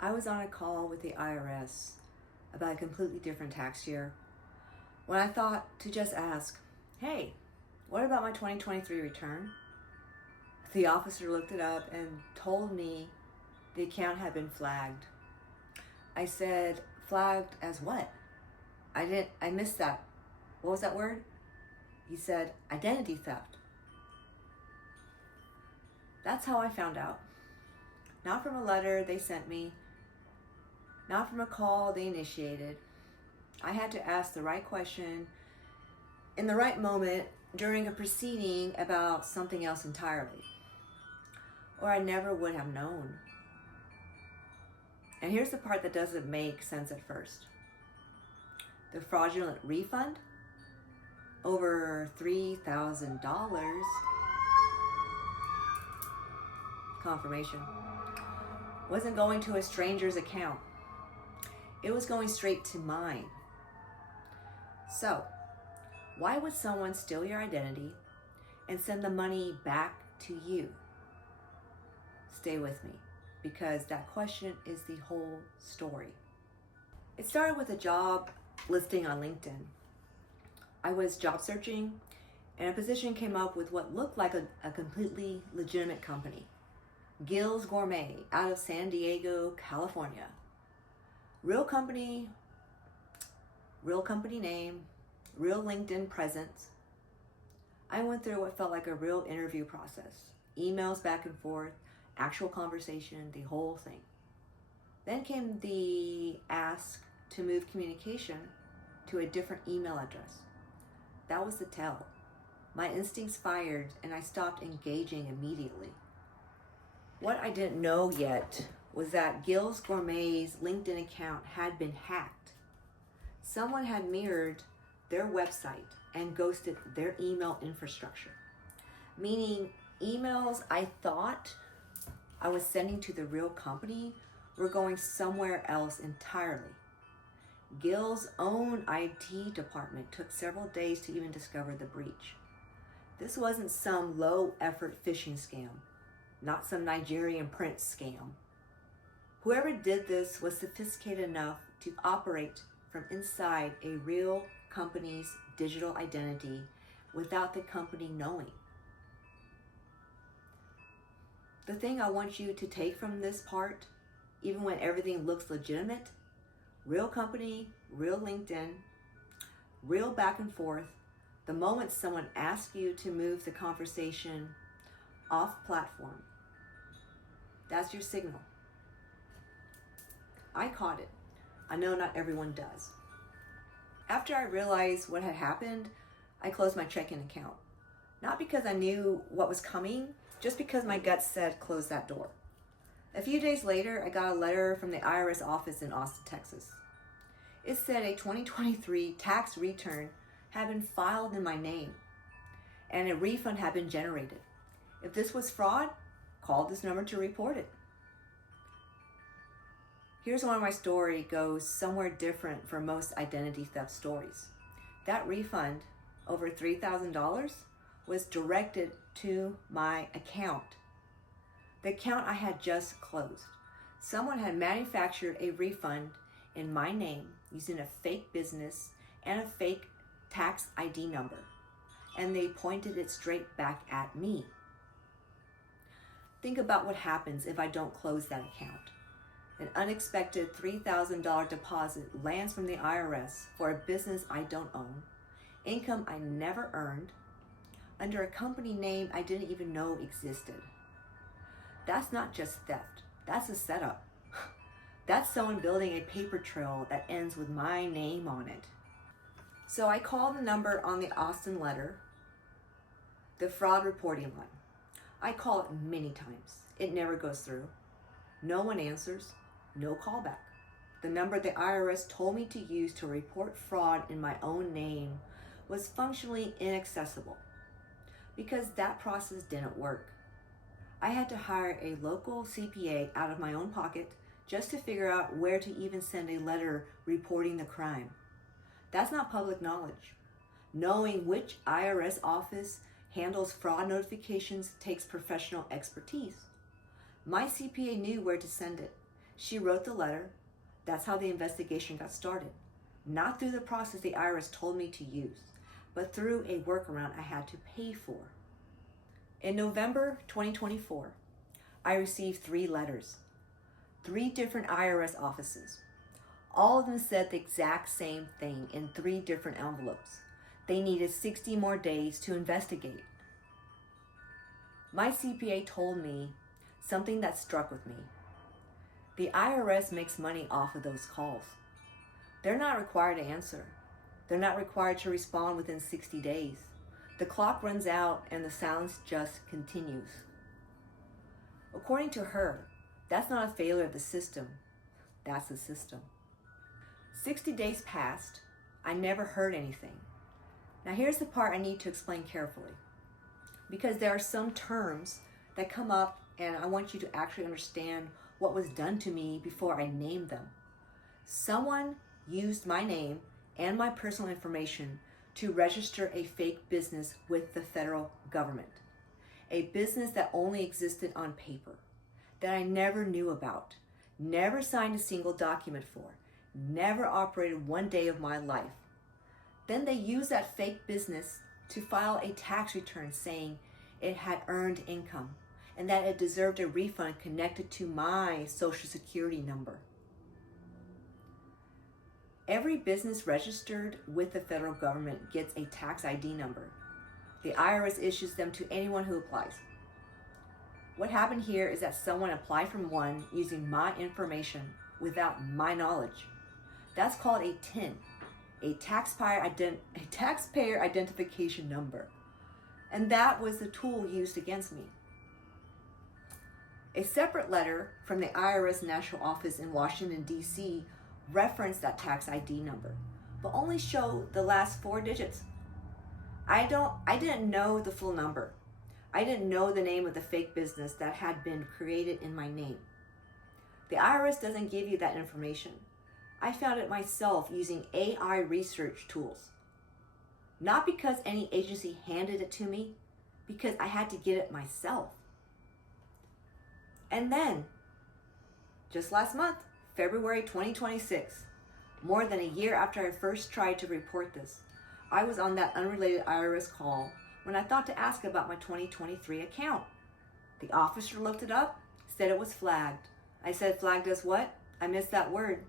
I was on a call with the IRS about a completely different tax year when I thought to just ask, hey, what about my 2023 return? The officer looked it up and told me the account had been flagged. I said, flagged as what? I missed that. What was that word? He said, identity theft. That's how I found out. Not from a letter they sent me, not from a call they initiated. I had to ask the right question in the right moment during a proceeding about something else entirely, or I never would have known. And here's the part that doesn't make sense at first. The fraudulent refund, over $3,000, confirmation, wasn't going to a stranger's account. It was going straight to mine. So, why would someone steal your identity and send the money back to you? Stay with me, because that question is the whole story. It started with a job listing on LinkedIn. I was job searching, and a position came up with what looked like a completely legitimate company. Gill's Gourmet out of San Diego, California. Real company name, real LinkedIn presence. I went through what felt like a real interview process. Emails back and forth, actual conversation, the whole thing. Then came the ask to move communication to a different email address. That was the tell. My instincts fired and I stopped engaging immediately. What I didn't know yet was that Gill's Gourmet's LinkedIn account had been hacked. Someone had mirrored their website and ghosted their email infrastructure, meaning emails I thought I was sending to the real company were going somewhere else entirely. Gill's own IT department took several days to even discover the breach. This wasn't some low-effort phishing scam, not some Nigerian prince scam. Whoever did this was sophisticated enough to operate from inside a real company's digital identity without the company knowing. The thing I want you to take from this part, even when everything looks legitimate, real company, real LinkedIn, real back and forth, the moment someone asks you to move the conversation off platform, that's your signal. I caught it. I know not everyone does. After I realized what had happened, I closed my checking account. Not because I knew what was coming, just because my gut said close that door. A few days later, I got a letter from the IRS office in Austin, Texas. It said a 2023 tax return had been filed in my name and a refund had been generated. If this was fraud, call this number to report it. Here's why my story goes somewhere different from most identity theft stories. That refund, over $3,000, was directed to my account. The account I had just closed. Someone had manufactured a refund in my name using a fake business and a fake tax ID number, and they pointed it straight back at me. Think about what happens if I don't close that account. An unexpected $3,000 deposit lands from the IRS for a business I don't own, income I never earned, under a company name I didn't even know existed. That's not just theft, that's a setup. That's someone building a paper trail that ends with my name on it. So I called the number on the Austin letter, the fraud reporting line. I call it many times. It never goes through. No one answers, no callback. The number the IRS told me to use to report fraud in my own name was functionally inaccessible because that process didn't work. I had to hire a local CPA out of my own pocket just to figure out where to even send a letter reporting the crime. That's not public knowledge. Knowing which IRS office handles fraud notifications takes professional expertise. My CPA knew where to send it. She wrote the letter. That's how the investigation got started. Not through the process the IRS told me to use, but through a workaround I had to pay for. In November 2024, I received 3 letters, 3 different IRS offices. All of them said the exact same thing in 3 different envelopes. They needed 60 more days to investigate. My CPA told me something that struck with me. The IRS makes money off of those calls. They're not required to answer. They're not required to respond within 60 days. The clock runs out and the silence just continues. According to her, that's not a failure of the system. That's the system. 60 days passed. I never heard anything. Now here's the part I need to explain carefully, because there are some terms that come up and I want you to actually understand what was done to me before I named them. Someone used my name and my personal information to register a fake business with the federal government. A business that only existed on paper, that I never knew about, never signed a single document for, never operated one day of my life. Then they used that fake business to file a tax return saying it had earned income and that it deserved a refund connected to my Social Security number. Every business registered with the federal government gets a tax ID number. The IRS issues them to anyone who applies. What happened here is that someone applied for one using my information without my knowledge. That's called a TIN, a taxpayer identification number. And that was the tool used against me. A separate letter from the IRS National Office in Washington, D.C. referenced that tax ID number, but only showed the last 4 digits. I didn't know the full number. I didn't know the name of the fake business that had been created in my name. The IRS doesn't give you that information. I found it myself using AI research tools. Not because any agency handed it to me, because I had to get it myself. And then, just last month, February 2026, more than a year after I first tried to report this, I was on that unrelated IRS call when I thought to ask about my 2023 account. The officer looked it up, said it was flagged. I said, flagged as what? I missed that word.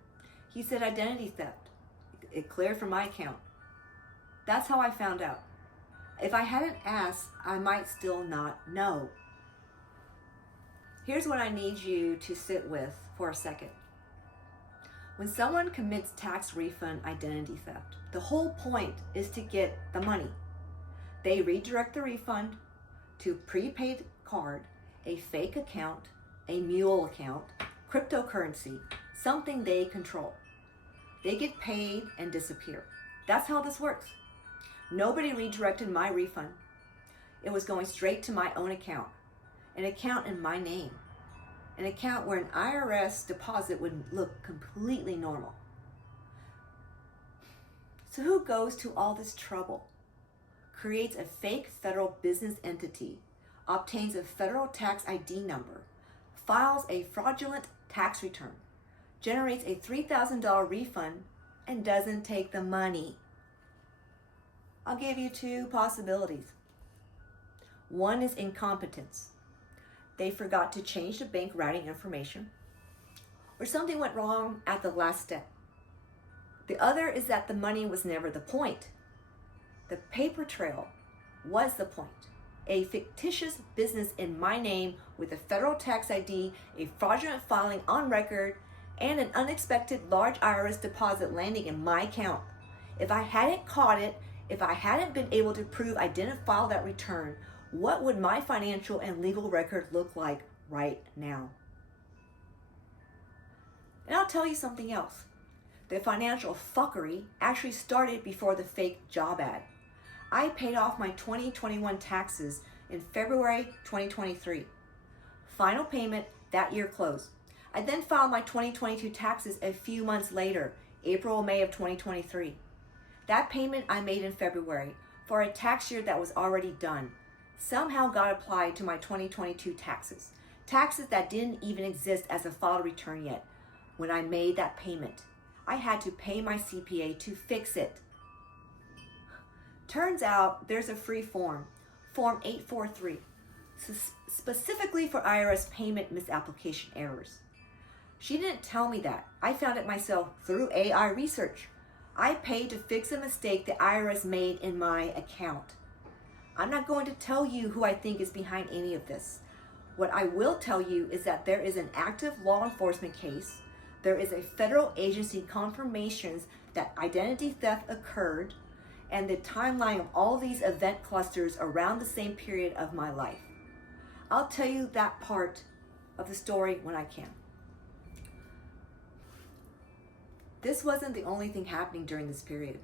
He said identity theft. It cleared from my account. That's how I found out. If I hadn't asked, I might still not know. Here's what I need you to sit with for a second. When someone commits tax refund identity theft, the whole point is to get the money. They redirect the refund to prepaid card, a fake account, a mule account, cryptocurrency, something they control. They get paid and disappear. That's how this works. Nobody redirected my refund. It was going straight to my own account, an account in my name, an account where an IRS deposit would look completely normal. So who goes to all this trouble, creates a fake federal business entity, obtains a federal tax ID number, files a fraudulent tax return, generates a $3,000 refund, and doesn't take the money? I'll give you 2 possibilities. One is incompetence. They forgot to change the bank routing information, or something went wrong at the last step. The other is that the money was never the point. The paper trail was the point. A fictitious business in my name with a federal tax ID, a fraudulent filing on record, and an unexpected large IRS deposit landing in my account. If I hadn't caught it, if I hadn't been able to prove I didn't file that return, what would my financial and legal record look like right now? And I'll tell you something else. The financial fuckery actually started before the fake job ad. I paid off my 2021 taxes in February 2023. Final payment that year closed. I then filed my 2022 taxes a few months later, April or May of 2023. That payment I made in February for a tax year that was already done somehow got applied to my 2022 taxes that didn't even exist as a filed return yet. when I made that payment. I had to pay my CPA to fix it. Turns out there's a free form, Form 843, specifically for IRS payment misapplication errors. She didn't tell me that. I found it myself through AI research. I paid to fix a mistake the IRS made in my account. I'm not going to tell you who I think is behind any of this. What I will tell you is that there is an active law enforcement case. There is a federal agency confirmations that identity theft occurred, and the timeline of all these event clusters around the same period of my life. I'll tell you that part of the story when I can. This wasn't the only thing happening during this period.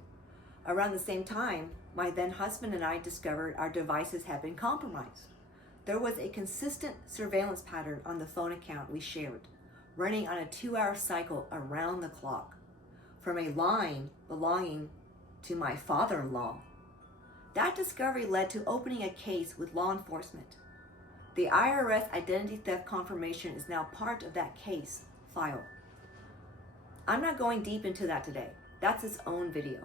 Around the same time, my then husband and I discovered our devices had been compromised. There was a consistent surveillance pattern on the phone account we shared, running on a 2-hour cycle around the clock, from a line belonging to my father-in-law. That discovery led to opening a case with law enforcement. The IRS identity theft confirmation is now part of that case file. I'm not going deep into that today. That's its own video.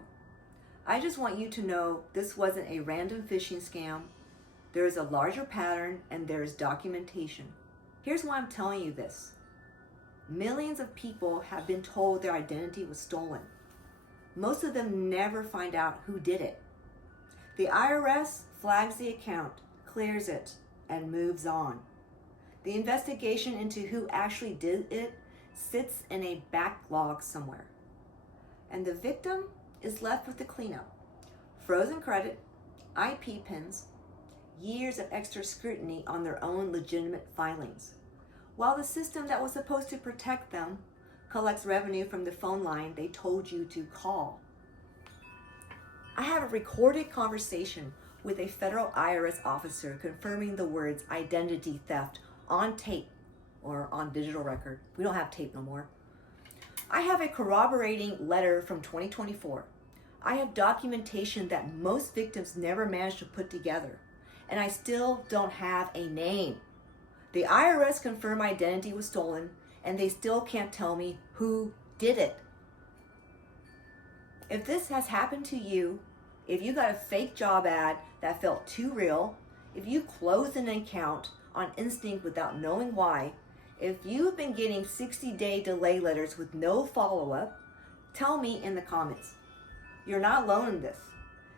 I just want you to know this wasn't a random phishing scam. There is a larger pattern and there is documentation. Here's why I'm telling you this. Millions of people have been told their identity was stolen. Most of them never find out who did it. The IRS flags the account, clears it, and moves on. The investigation into who actually did it sits in a backlog somewhere. And the victim is left with the cleanup. Frozen credit, IP pins, years of extra scrutiny on their own legitimate filings. While the system that was supposed to protect them collects revenue from the phone line they told you to call. I have a recorded conversation with a federal IRS officer confirming the words identity theft on tape or on digital record. We don't have tape no more. I have a corroborating letter from 2024. I have documentation that most victims never managed to put together, and I still don't have a name. The IRS confirmed my identity was stolen, and they still can't tell me who did it. If this has happened to you, if you got a fake job ad that felt too real, if you closed an account on instinct without knowing why, if you've been getting 60-day delay letters with no follow-up, tell me in the comments. You're not alone in this.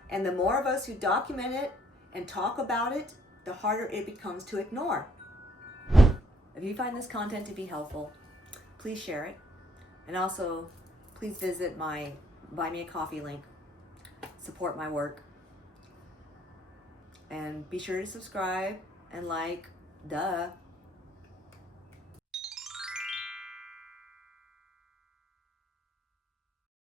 And the more of us who document it and talk about it, the harder it becomes to ignore. If you find this content to be helpful, please share it. And also, please visit my Buy Me a Coffee link. Support my work. And be sure to subscribe and like. Duh.